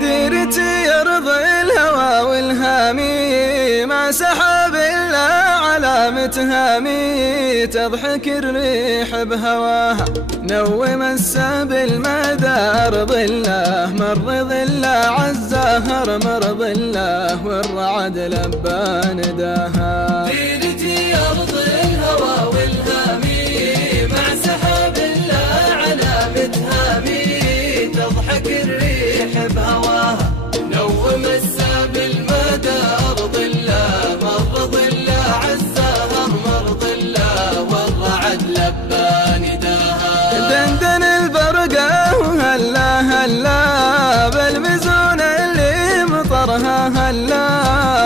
ديرتي أرض الهوى والهامي، مع سحاب الله علامة هامي، تضحك الريح بهواها نوم السبل مدى أرض الله، مر ظله عالزهر مر ظله والرعد لبى نداها. ديرتي أرض الهوى والهامي، مع سحاب الله علامة هامي، تضحك الريح بهواها نوم السبل مدى أرض الله، مر ظله عالزهر مر ظله والرعد لبى نداها. دندن البرقة وهلا هلا بالمزون اللي مطرها هلا،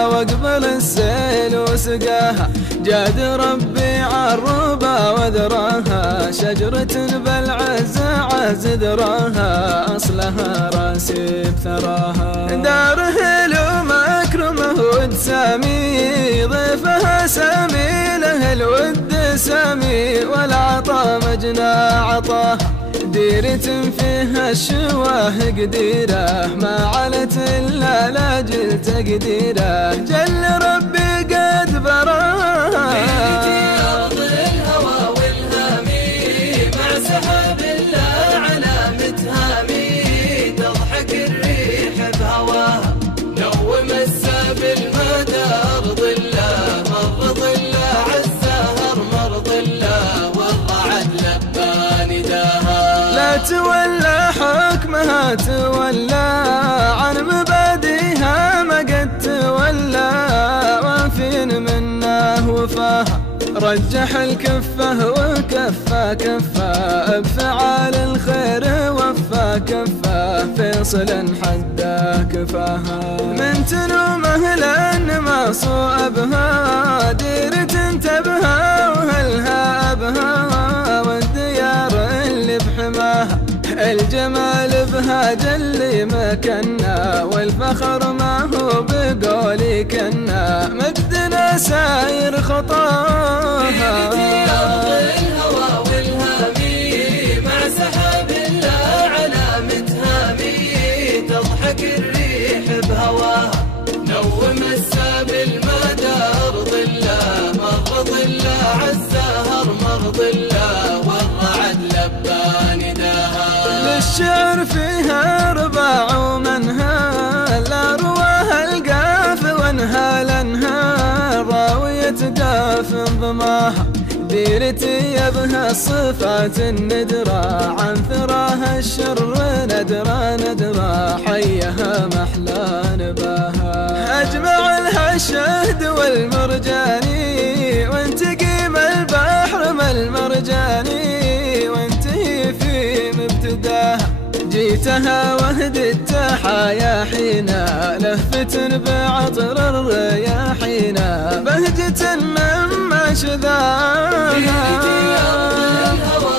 واقبل السيل وسقاها جاد ربي عالربا وذراها، شجرة بالعز عز ذراها أصلها راسي بثراها. دار هلو مكرمه ود سامي، ضيفها سامي له الود سامي، والعطا مجنى عطاها. ديرة فيها الشواه قديره، ما علت إلا لاجل تقديره، جل ربي قد براها. ديرتي أرض الهوى والهامي، مع سحاب الله علامة هامي، تضحك الريح بهواها نوم السبل مدى أرض الله، مر ظله عالزهر مر ظله والرعد لبى نداها. لا تولى حكمها تولى، عن مبادئها ما قد تولى، وافين منه وفاها رجح الكفه وكفى كفه، بفعال الخير وفى كفه، فيصل حده كفاها. من تنومه لأن ما صوبها، ديرة تبها وهلها أبها، والديار اللي بحماها الجمال بها جلي مكنا، والفخر ما هو بقولي كنا، مجدنا ساير خطاها. ديرتي أرض الهوى والهامي، مع سحاب الله علامة هامي، تضحك الريح بهواها نوم السبل مدى أرض الله، مر ظله عالزهر مر ظله والرعد لبى نداها. للشعر فيها أرباع ومنها، لا رواها القاف وانها لانها، راوية قاف ضماها. ديرتي يبها الصفات الندرة، عن ثراها الشر ندرة ندرة، حيها محلى نباها. أجمع لها الشهد والمرجاني، وانتقيم البحر ما المرجاني، وانتهي في مبتداها. جيتها وهدت حيا حينا، لفة بعطر الرياحينا، بهجة مما شذاها. ديرتي أرض الهوى